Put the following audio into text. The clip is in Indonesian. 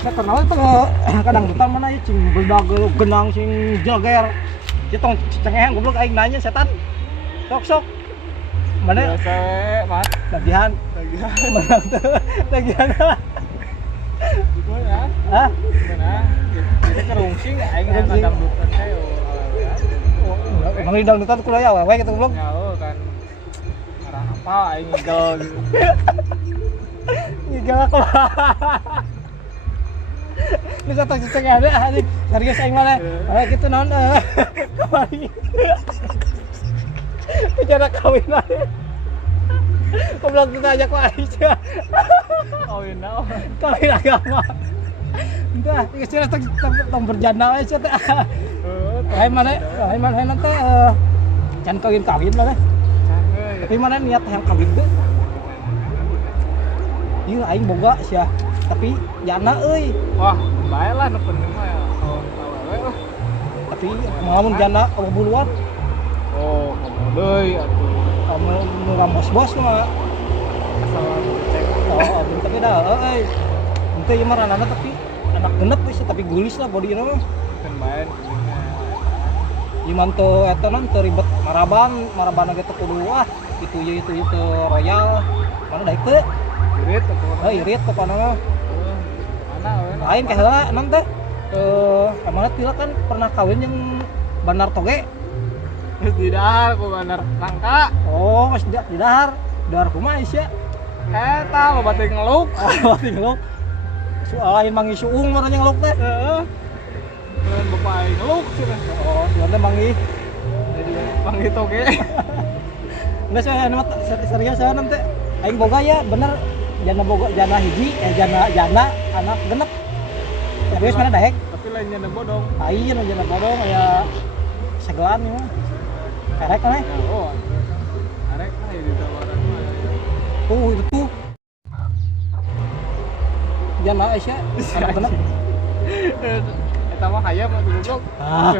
Saya kenal itu kadang dutan mana ya cing bedag genang cing jager. Dia tong cengehan goblok aing nanya setan. Sok. Mana? Biasa Mas. Tagihan. Menang tuh. Tagihan. Gimana? Hah? Gimana? Kita kerungsing aing kadang dutan teh. Emang di dalam dutan kuliah ya, gitu goblok. Nyaho kan. Arah apa aing ngigel gitu. Ngigel aku. Ini satu ceceng ada anjing. Serius aing mah. Gitu naon kemari. Bicara kawin aja. Goblok kita ajak lagi aja. Kawin naon? Kawin agama. Entah, istilah tong berjana aja teh. Hai mana teh can kawin lah. Tapi mana niat yang kawin teh? Ieu aing boga sia. Tapi jana euy. Wah, bae lah nu penting mah ya. Awewe lah. Tapi ngalamun jana buluan. Oh, kamu deui atuh. Kamu ngurang bos-bos mah. Asal cek. Oh, tapi dah euy. Henteu ieu mah ranana tapi anak genep we tapi gulis lah bodina mah. Kan main Iman tuh eta nan teu ribet maraban ge teu kudu wah itu royal. Mana da teu? irit atuh. Irit pokona mah. Mana we? Lain kayak heula non teh. Amanat tila kan pernah kawin yang Bandar Toge. Geus di dahar ku bener rangka. Oh, masih di dahar. Dahar kumaha sia? Eta lo bati ngeluk. Oh, tinggal. Lain mangi suung maranya ngeluk teh. Heeh. Keun bapak aing ngeluk cenah. Oh, siapa mangi? Jadi panggil toge. Enggak saya nama serius saya nanti. Aing boga ya bener jana boga jana hiji jana anak genep. Serius mana daek? Tapi lainnya na bodong. Aing jana bodong aya segelan nih mah. Karek kan? Oh. Arek mah di tawaran mah. Itu tuh. Jana Aisyah anak genep. Eta mah hayam atuh goblok. Ah.